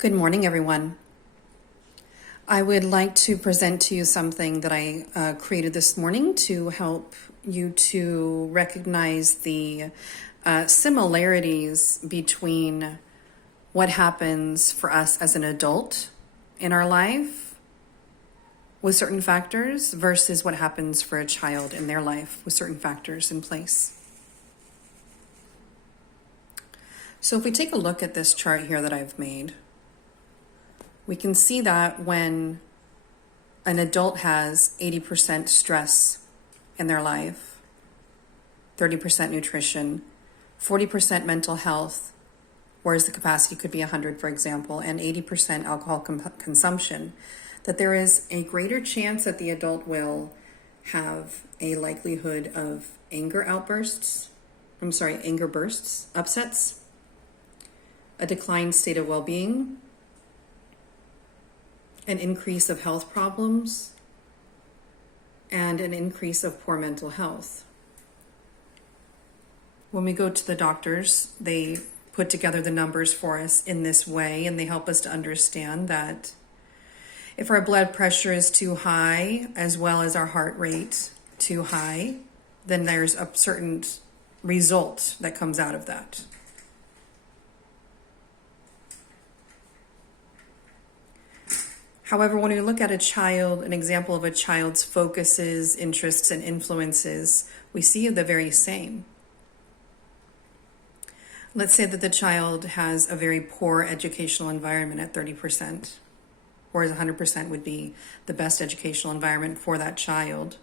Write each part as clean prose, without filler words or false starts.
Good morning, everyone. I would like to present to you something that I created this morning to help you to recognize the similarities between what happens for us as an adult in our life with certain factors versus what happens for a child in their life with certain factors in place. So if we take a look at this chart here that I've made, we can see that when an adult has 80% stress in their life, 30% nutrition, 40% mental health, whereas the capacity could be 100, for example, and 80% alcohol consumption, that there is a greater chance that the adult will have a likelihood of anger bursts, upsets, a declined state of well-being, an increase of health problems, and an increase of poor mental health. When we go to the doctors, they put together the numbers for us in this way, and they help us to understand that if our blood pressure is too high, as well as our heart rate too high, then there's a certain result that comes out of that. However, when we look at a child, an example of a child's focuses, interests, and influences, we see the very same. Let's say that the child has a very poor educational environment at 30%, whereas 100% would be the best educational environment for that child.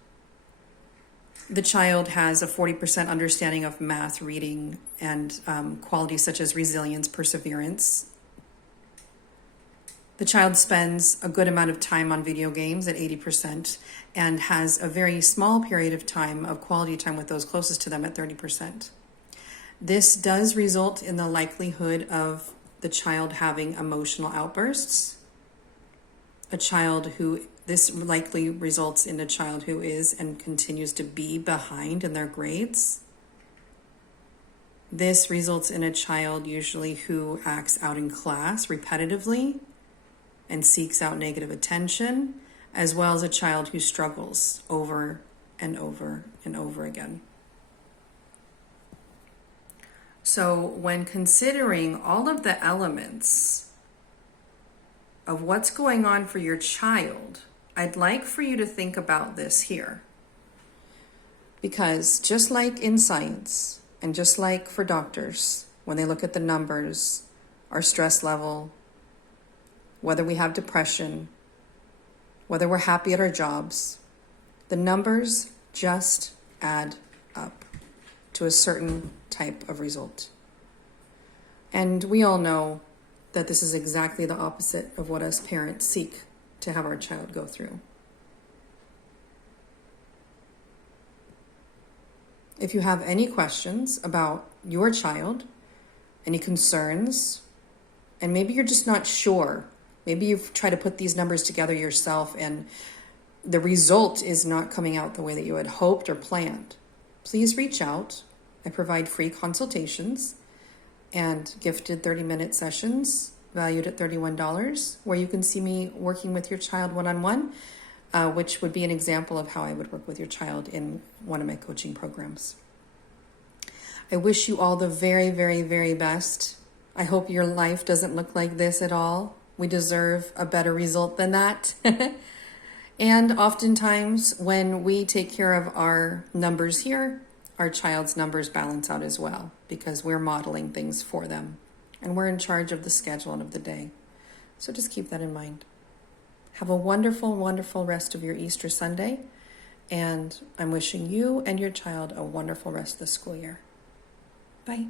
The child has a 40% understanding of math, reading, and qualities such as resilience, perseverance. The child spends a good amount of time on video games at 80% and has a very small period of time of quality time with those closest to them at 30%. This does result in the likelihood of the child having emotional outbursts. This likely results in a child who is and continues to be behind in their grades. This results in a child usually who acts out in class repetitively and seeks out negative attention, as well as a child who struggles over and over and over again. So when considering all of the elements of what's going on for your child, I'd like for you to think about this here. Because just like in science, and just like for doctors, when they look at the numbers, our stress level, whether we have depression, whether we're happy at our jobs, the numbers just add up to a certain type of result. And we all know that this is exactly the opposite of what us parents seek to have our child go through. If you have any questions about your child, any concerns, and maybe you're just not sure, maybe you've tried to put these numbers together yourself and the result is not coming out the way that you had hoped or planned, please reach out. I provide free consultations and gifted 30-minute sessions valued at $31, where you can see me working with your child one-on-one, which would be an example of how I would work with your child in one of my coaching programs. I wish you all the very, very, very best. I hope your life doesn't look like this at all. We deserve a better result than that. And oftentimes when we take care of our numbers here, our child's numbers balance out as well, because we're modeling things for them and we're in charge of the schedule and of the day. So just keep that in mind. Have a wonderful, wonderful rest of your Easter Sunday. And I'm wishing you and your child a wonderful rest of the school year. Bye.